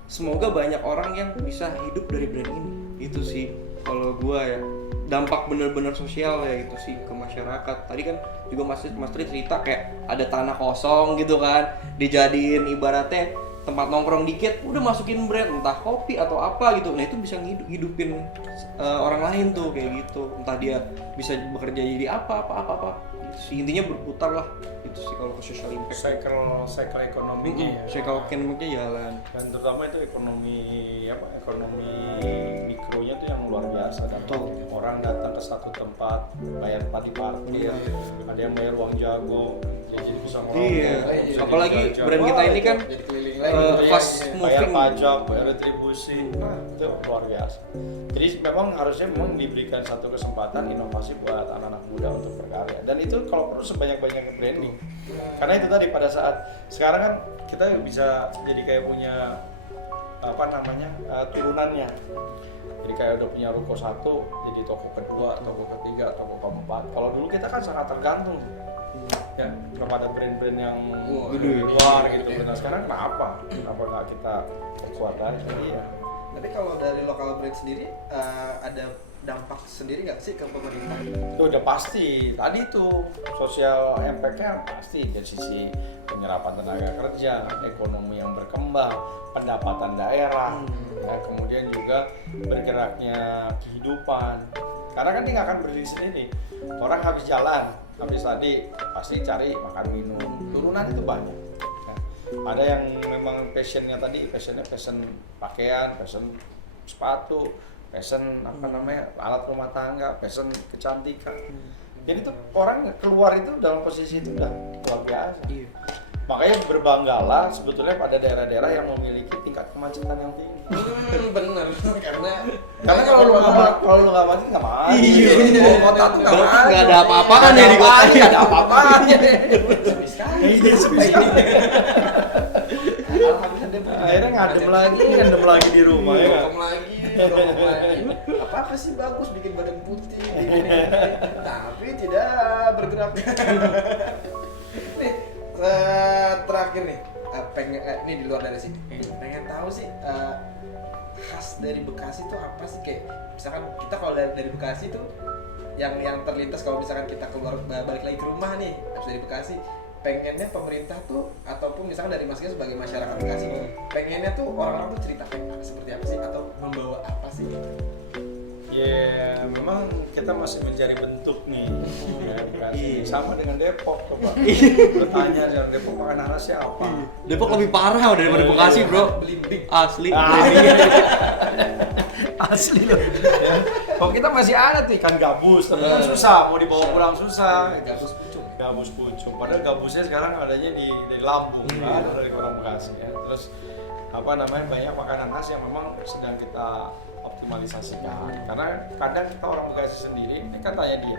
semoga banyak orang yang bisa hidup dari brand ini. Itu sih kalau gue ya, dampak bener-bener sosial ya gitu sih ke masyarakat. Tadi kan juga Mas Tri cerita kayak ada tanah kosong gitu kan, dijadiin ibaratnya tempat nongkrong dikit, udah masukin brand entah kopi atau apa gitu. Nah itu bisa hidupin orang lain tuh kayak gitu. Entah dia bisa bekerja jadi apa. Intinya berputar lah. Itu sih kalau ke social impact. Cycle ekonominya ya. Cycle ekonomiknya jalan. Dan terutama itu ekonomi mikronya tuh yang luar biasa. Dan orang datang ke satu tempat bayar parkir, ada yang bayar uang jago, jadi bisa ngomong. Iya. Apalagi brand kita ini kan Jadi keliling lagi. fast bayar moving. pajak, bayar retribusi, itu luar biasa. Jadi memang harusnya diberikan satu kesempatan inovasi buat anak-anak muda untuk berkarya. Dan itu kalau perlu sebanyak-banyaknya branding. Karena itu tadi pada saat sekarang kan kita bisa jadi kayak punya turunannya. Jadi kayak udah punya ruko 1, jadi toko kedua, toko ketiga, toko keempat. Kalau dulu kita kan sangat tergantung ya kepada brand-brand yang di luar gitu. Nah sekarang kenapa nggak kita perkuat aja? Iya. Tapi kalau dari lokal brand sendiri ada dampak sendiri nggak sih ke pemerintah? Itu udah pasti. Tadi tuh sosial impact-nya pasti dari sisi penyerapan tenaga kerja, ekonomi yang berkembang, pendapatan daerah, ya, kemudian juga bergeraknya kehidupan. Karena kan dia nggak akan berdiri sendiri. Orang habis jalan, habis tadi pasti cari makan minum. Turunan itu banyak. Ya. Ada yang memang passionnya passion pakaian, passion sepatu, passion alat rumah tangga, passion kecantikan. Jadi tuh orang keluar itu dalam posisi itu udah luar biasa. Iya. Makanya berbanggalah sebetulnya pada daerah-daerah yang memiliki tingkat kemacetan yang tinggi. Bener, Karena kalau lu nggak macet nggak macet. Iya. Kota tuh nggak Berarti macet. nggak ada apa-apaan ya di kota ini. Nggak ada apa-apaan. sepi sekali. Iya, sepi sekali. Alhamdulillah Akhirnya ngadem lagi di rumah ya. Rokok lagi. Apa sih bagus bikin badan putih, tapi tidak bergerak. Nih, terakhir nih, ini di luar dari sini. Pengen tahu sih khas dari Bekasi itu apa sih, kayak misalkan kita kalau dari Bekasi tuh yang terlintas kalau misalkan kita keluar balik lagi ke rumah nih habis dari Bekasi, pengennya pemerintah tuh ataupun misalkan dari Mas Gio sebagai masyarakat Bekasi pengennya tuh orang-orang tuh cerita seperti apa sih atau membawa apa sih? Ya, memang kita masih mencari bentuk nih. Ya, Bekasi. Sama dengan Depok coba. Bertanya dengan Depok makan narasi apa? Depok lebih parah daripada Bekasi, Bro. Belimbing. Asli. Asli loh. Ya. Kalau kita masih ada tuh ikan gabus, tapi kan susah, mau dibawa pulang susah. Gabus pucung. Gabus pucung. Padahal gabusnya sekarang adanya di Lampung, kan, dari orang Bekasi ya. Terus banyak makanan khas yang memang sedang kita optimalisasikan. Karena kadang kita orang Bekasi sendiri, ini katanya dia,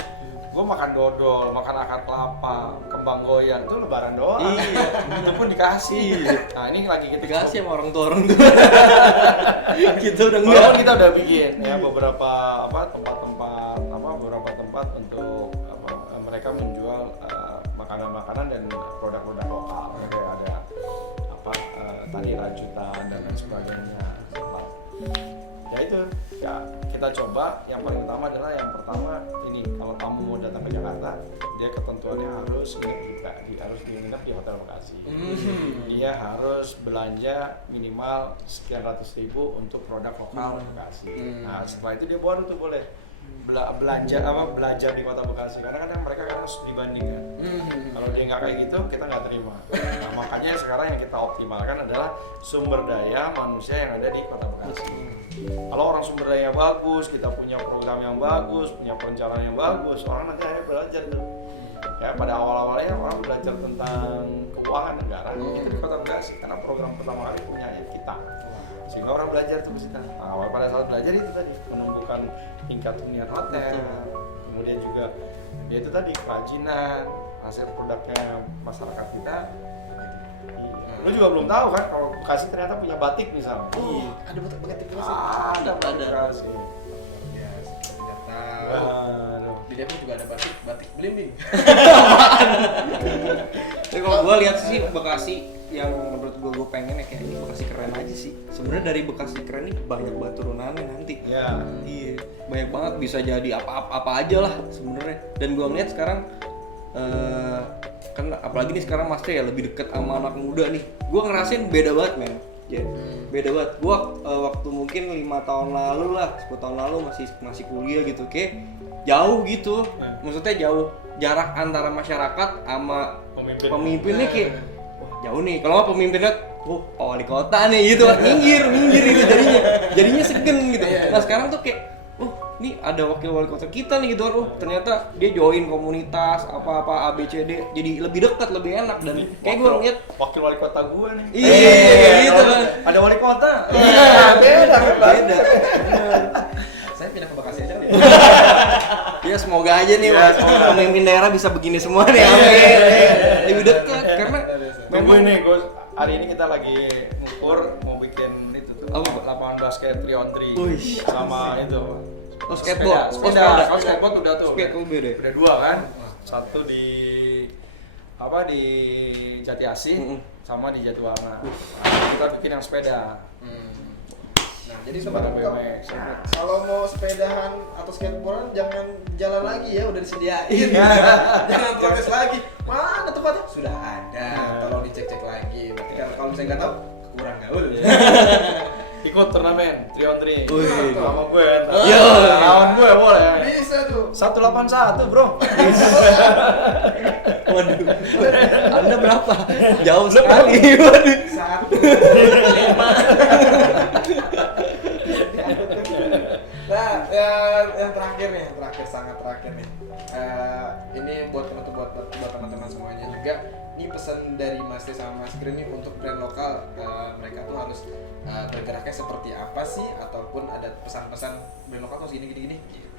gue makan dodol, makan akar kelapa, kembang goyang itu lebaran doang. Iya. Itu pun dikasih. Nah ini lagi kita Dikasih sama orang tua. Kita udah enggak. walaupun kita udah bikin ya beberapa tempat untuk mereka menjual makanan-makanan dan produk-produk lokal. Kayak ada tani rajutan dan lain sebagainya. Ya itu ya kita coba. Yang paling utama adalah yang pertama ini, kalau tamu mau datang ke Jakarta dia ketentuannya harus menginap di hotel Bekasi. Dia harus belanja minimal sekian ratus ribu untuk produk lokal Bekasi. Nah setelah itu dia baru tuh boleh belajar di kota Bekasi, karena kadang mereka kan harus dibandingkan. Kalau dia nggak kayak gitu kita nggak terima. Nah, makanya sekarang yang kita optimalkan adalah sumber daya manusia yang ada di kota Bekasi. Kalau orang sumber daya bagus, kita punya program yang bagus, punya perencanaan yang bagus, orang nanti akhirnya belajar tuh. Ya pada awal-awalnya orang belajar tentang keuangan negara itu di kota Bekasi, karena program pertama kali punya kita. Sehingga orang belajar tuh ke situ. Nah, pada saat belajar itu tadi menumbuhkan tingkat hunian hotel, kemudian juga ya itu tadi kerajinan, hasil produknya masyarakat kita. Lu juga belum tahu kan kalau Bekasi ternyata punya batik misalnya. Ada batik Bekasi. Ada Bekasi. Ya, kita tidak tahu. Waduh. Di Depok juga ada batik belimbing. Tapi kalau gue lihat sih Bekasi yang menurut gue pengen ya kayak ini Bekasi keren aja sih. Sebenarnya dari Bekasi keren nih banyak banget turunannya nanti. Ya. Iya, banyak banget bisa jadi apa aja lah sebenarnya. Dan gue ngeliat sekarang kan apalagi nih sekarang Mas Teh ya lebih deket sama anak muda nih. Gue ngerasain beda banget men. Ya, beda banget. Gue waktu mungkin 5 tahun lalu lah, 10 tahun lalu masih kuliah gitu, kayak jauh gitu. Maksudnya jauh jarak antara masyarakat sama pemimpinnya kayak wah jauh nih. Kalau nggak pemimpinnya, Pak wali kota nih gitu kan, minggir itu jadinya segen gitu. Nah sekarang tuh kayak, nih ada wakil wali kota kita nih gitu kan, ternyata dia join komunitas apa ABCD, jadi lebih dekat, lebih enak. Dan kayak gue ngeliat wakil wali kota gue nih. Iya gitu kan. Ada wali kota. Iya beda. Saya pindah ke Bekasi aja kali ya. Ya semoga aja nih pemimpin daerah bisa begini semua nih, amin. Lebih dekat karena Tunggu nih, Gus. Hari ini kita lagi ngukur mau bikin itu tuh lapangan basket 3-on-3 sama itu. Oh skateboard. Sepeda. Skateboard udah tuh. Skateboard beda. Udah 2 kan? Satu di Jati Asih sama di Jatiwarna. Nah, kita bikin yang sepeda. Nah, jadi teman-teman kalau mau sepedahan atau skateboardan jangan jalan lagi ya, udah disediain. Jangan protes lagi. Mana tempatnya? Sudah ada. Tolong dicek-cek lagi. Berarti kalau misalnya nggak tahu, kurang gaul. Ikut turnamen 3-on-3 Wih. sama gue. Yo. Lawan gue boleh. Bisa bisa tuh. 181 bro. Waduh. Anda berapa? Jauh sekali. Waduh. 1. Nah, yang terakhir nih, sangat terakhir nih. Ini buat teman-teman semuanya juga. Ini pesan dari Mas Teh sama Mas Krim nih untuk brand lokal, mereka tuh harus bergeraknya seperti apa sih, ataupun ada pesan-pesan brand lokal tuh gini. Gitu.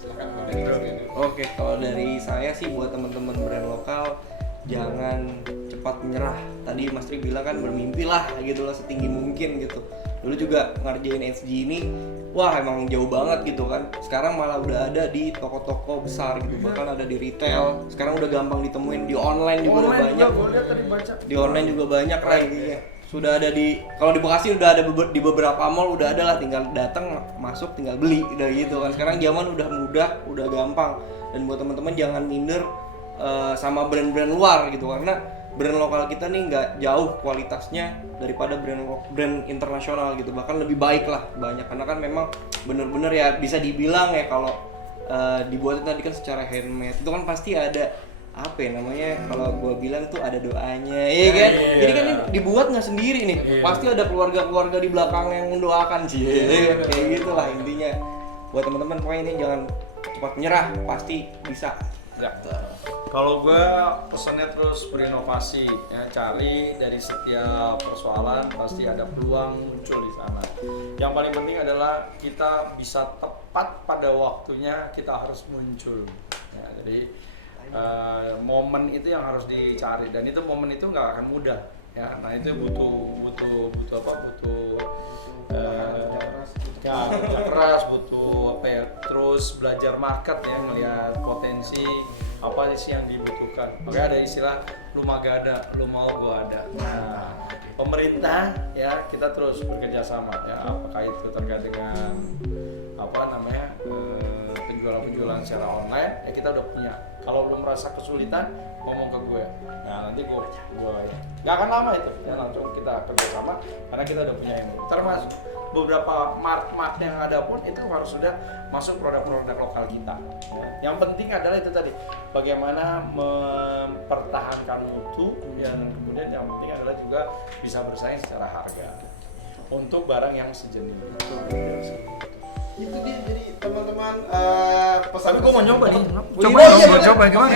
Silakan Mas Krim. Oke, kalau dari saya sih buat teman-teman brand lokal jangan cepat menyerah. Tadi Mas Tri bilang kan bermimpilah gitu lah setinggi mungkin gitu. Dulu juga ngerjain SG ini, wah emang jauh banget gitu kan. Sekarang malah udah ada di toko-toko besar gitu, bahkan ada di retail. Sekarang udah gampang ditemuin, di online juga udah banyak. Gue lihat tadi baca. Di online juga banyak lah intinya. Sudah ada kalau di Bekasi udah ada di beberapa mall udah ada lah, tinggal datang masuk tinggal beli udah gitu kan. Sekarang zaman udah mudah, udah gampang. Dan buat teman-teman jangan minder sama brand-brand luar gitu, karena brand lokal kita nih nggak jauh kualitasnya daripada brand internasional gitu, bahkan lebih baik lah banyak, karena kan memang bener-bener ya bisa dibilang ya kalau dibuatnya tadi kan secara handmade itu kan pasti ada apa ya namanya, kalau gue bilang tuh ada doanya, iya kan? Iya. Jadi kan ini dibuat nggak sendiri nih, pasti ada keluarga-keluarga di belakang yang mendoakan sih, kayak gitulah intinya. Buat teman-teman pokoknya ini jangan cepat menyerah, pasti bisa. Ya. Kalau gue pesannya terus berinovasi, ya, cari dari setiap persoalan pasti ada peluang muncul di sana. Yang paling penting adalah kita bisa tepat pada waktunya, kita harus muncul. Ya, jadi momen itu yang harus dicari, dan itu momen itu nggak akan mudah. Ya, nah itu butuh apa? Kerja keras, butuh apa ya? Terus belajar market ya, melihat potensi apa sih yang dibutuhkan. Makanya ada istilah lu mah gak ada, lu mau gua ada. Nah, pemerintah ya kita terus bekerja sama ya, apakah itu terkait dengan apa namanya penjualan secara online ya, kita udah punya. Kalau belum merasa kesulitan ngomong ke gue, nah nanti gue ya nggak akan lama itu ya, langsung kita kerja sama karena kita udah punya ilmu. Termasuk beberapa mart yang ada pun itu harus sudah masuk produk-produk lokal kita ya. Yang penting adalah itu tadi, bagaimana mempertahankan mutu ya, dan kemudian yang penting adalah juga bisa bersaing secara harga untuk barang yang sejenis Itu dia, jadi teman-teman pesan. Tapi gue mau nyoba nih. Coba mau coba gimana?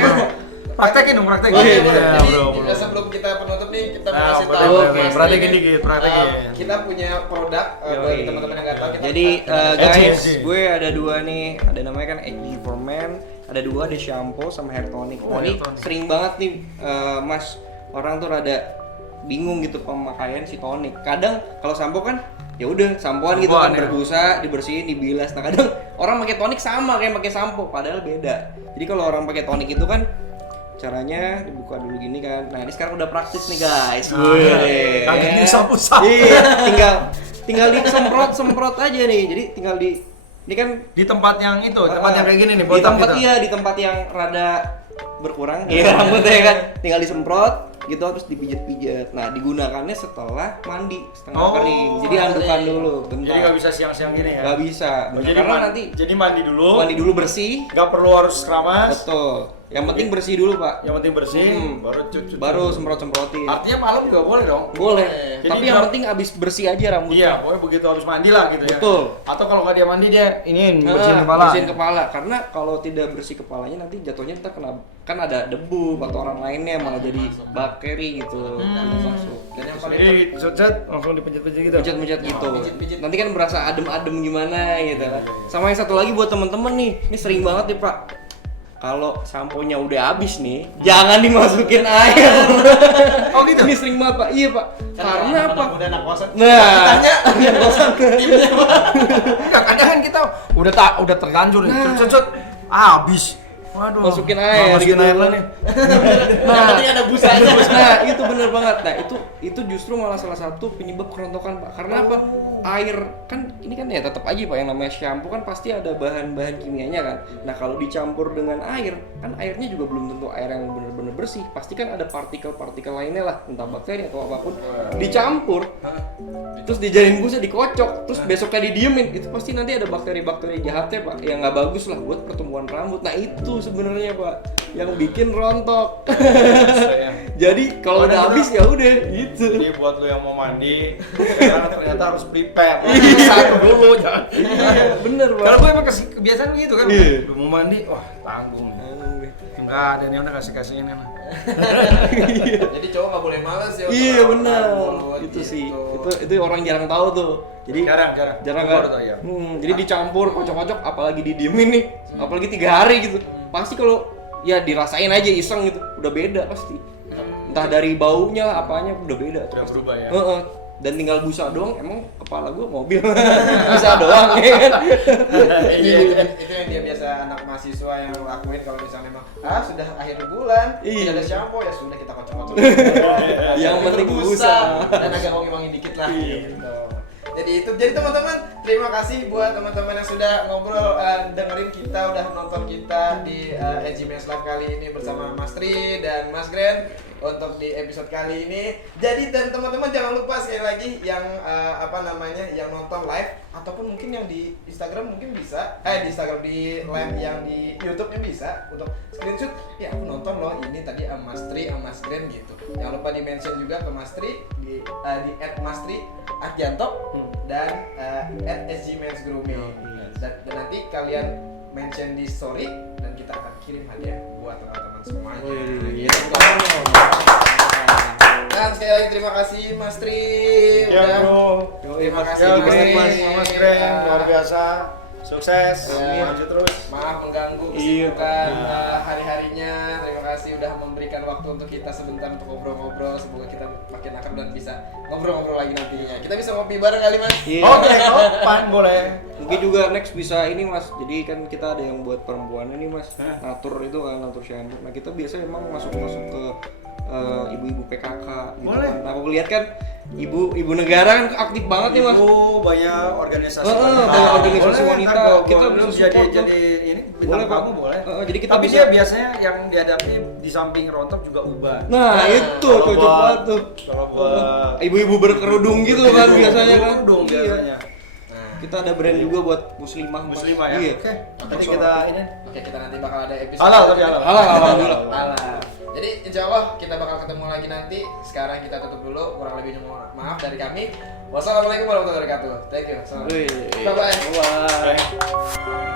Praktekin dong, praktekin. Jadi sebelum kita penutup nih, kita mau kasih tahu. Praktekin dikit, praktekin. Kita punya produk bagi teman-teman yang nggak tahu. Jadi guys, gue ada dua nih, ada namanya kan HG for Men, ada dua, ada shampoo sama hair tonic. Oh, Ini hair tonic. sering banget nih mas, orang tuh rada bingung gitu pemakaian si tonic. Kadang kalau shampoo kan ya udah sampoan gitu kan, berbusa, dibersihin, dibilas. Nah kadang orang pakai tonic sama kayak pakai sampo, padahal beda. Jadi kalau orang pakai tonic itu kan caranya dibuka dulu gini kan. Nah ini sekarang udah praktis nih guys. Kagak disapu-sapu. Iya, tinggal semprot aja nih. Jadi tinggal ini kan Di tempat yang itu, tempat yang kayak gini nih, di botak tempat gitu. iya, di tempat yang rada berkurang ya rambutnya kan, tinggal disemprot gitu, terus dipijat-pijat. Nah digunakannya setelah mandi setengah kering, jadi handukan dulu bentar. Jadi nggak bisa siang-siang gini ya? Nggak bisa, Jadi karena nanti jadi mandi dulu bersih. nggak perlu harus keramas, Betul, yang penting bersih dulu pak, yang penting bersih, baru cuci. baru semprot-semprotin. Artinya malam juga boleh dong? Boleh, Jadi tapi yang penting abis bersih aja rambutnya. Iya, pokoknya begitu habis mandi lah gitu ya. Betul. Atau kalau nggak dia mandi dia iniin bersihin kepala. Bersihin kepala, karena kalau tidak bersih kepalanya nanti jatuhnya ntar kena, kan ada debu atau orang lainnya malah jadi bakteri gitu masuk. Dan yang paling Jadi cet langsung dipencet-pencet gitu. Pencet-pencet gitu. Pijit-pijit. Nanti kan berasa adem-adem gimana gitu kan. Sama yang satu lagi buat temen-temen nih, ini sering banget nih Pak. Kalau samponya udah habis nih, jangan dimasukin air. Oh gitu? Ini sering banget Pak. Iya Pak. Karena apa? Udah anak kosan. Nah, Tanya anak kosan. Enggak, kadang kan kita udah terlanjur nih. Cet habis. Waduh. masukin air Masukin gitu. air lah nih. Yang penting ada busanya. Nah, itu bener banget. Nah, itu justru malah salah satu penyebab kerontokan, Pak. Karena apa? Air kan ini kan ya tetap aja Pak, yang namanya shampoo kan pasti ada bahan-bahan kimianya kan. Nah, kalau dicampur dengan air, kan airnya juga belum tentu air yang bener-bener bersih. Pasti kan ada partikel-partikel lainnya lah, entah bakteri atau apapun. Dicampur, terus dijadiin busa, dikocok, terus besoknya didiemin, itu pasti nanti ada bakteri-bakteri jahatnya Pak, yang nggak bagus lah buat pertumbuhan rambut. Nah, itu sebenarnya Pak yang bikin rontok. Jadi kalau udah habis ya udah gitu. Jadi buat lo yang mau mandi, sekarang ternyata harus beli pad. Satu dulu jangan. Iya, bener Pak. Kalau gue emang kebiasaan begitu kan. Iya. Udah mau mandi, wah tanggung. Enggak ada nih, udah kasih ini lah. Jadi cowok nggak boleh malas ya. untuk Iya benar. rambut, Itu gitu. sih. Itu orang jarang tahu tuh. Jadi Jarang. jarang Gue kan. baru tahu, ya. Jadi dicampur kocok-kocok apalagi didiemin nih. Apalagi 3 hari gitu. Pasti kalau ya dirasain aja iseng gitu, udah beda pasti. Entah dari baunya lah, apanya udah beda tuh Udah pasti. berubah ya. Heeh. Dan tinggal busa doang, emang kepala gua mobil. Busa doang ya kan. itu yang dia biasa anak mahasiswa yang lakuin kalau misalnya memang sudah akhir bulan Iya. tidak ada shampoo ya sudah kita kocok-kocok. Yang penting busa. Dan agak wangi-wangi dikit lah Iya. gitu. Jadi teman-teman, terima kasih buat teman-teman yang sudah ngobrol, dengerin kita, udah nonton kita di Edgy Men's Live kali ini bersama Mas Tri dan Mas Grand untuk di episode kali ini. Jadi dan teman-teman jangan lupa sekali lagi yang yang nonton live ataupun mungkin yang di Instagram mungkin bisa, di Instagram di live yang di YouTube-nya bisa untuk screenshot. Ya aku nonton loh ini tadi sama Mas Tri sama Mas Grand gitu. Jangan lupa di mention juga ke Mas Tri di @mastri_ardianto dan @sgmensgrooming. Dan nanti kalian mention di story dan kita akan kirim hadiah buat teman-teman semuanya. Iya. Dan sekali lagi terima kasih Mas Tri. Ya Udah. bro. Terima kasih Ya Mas Tri. Mas Kren, luar biasa. Sukses, Ya. maju terus. Maaf mengganggu Iya. kesibukan hari-harinya. Terima kasih udah memberikan waktu untuk kita sebentar untuk ngobrol-ngobrol. Semoga kita makin akrab dan bisa ngobrol-ngobrol lagi nantinya. Kita bisa ngopi bareng kali Mas. Iya. Oke, kapan boleh? Mungkin juga next bisa ini Mas. Jadi kan kita ada yang buat perempuan ini Mas. Natur itu kan, natur shampoo. Nah, kita biasa emang masuk ke ibu-ibu PKK gitu. Boleh. Kan. Nah, aku lihat kan ibu negara kan aktif banget nih Mas. Ibu banyak organisasi banyak organisasi Boleh, wanita. ntar kalau Kita gua bisa belum support, jadi ini bintang Boleh, Pak. tamu boleh. Jadi kita Tapi bisa. dia biasanya yang dihadapi di samping rontok juga uban. Nah, itu Kalau cocok buat- banget tuh. Kalau buat Ibu-ibu berkerudung gitu kan biasanya kan. kerudung Iya. biasanya. Nah, Kita ada brand juga buat muslimah. Mas. Muslimah ya. Iya. Oke. Nanti kita ini oke, kita nanti bakal ada episode. halal tapi halal. Halal, alhamdulillah. Halal. Jadi insya Allah kita bakal ketemu lagi nanti. Sekarang kita tutup dulu. Kurang lebihnya mohon maaf dari kami. Wassalamualaikum warahmatullahi wabarakatuh. Thank you. Wih. Bye bye. Bye. Oke.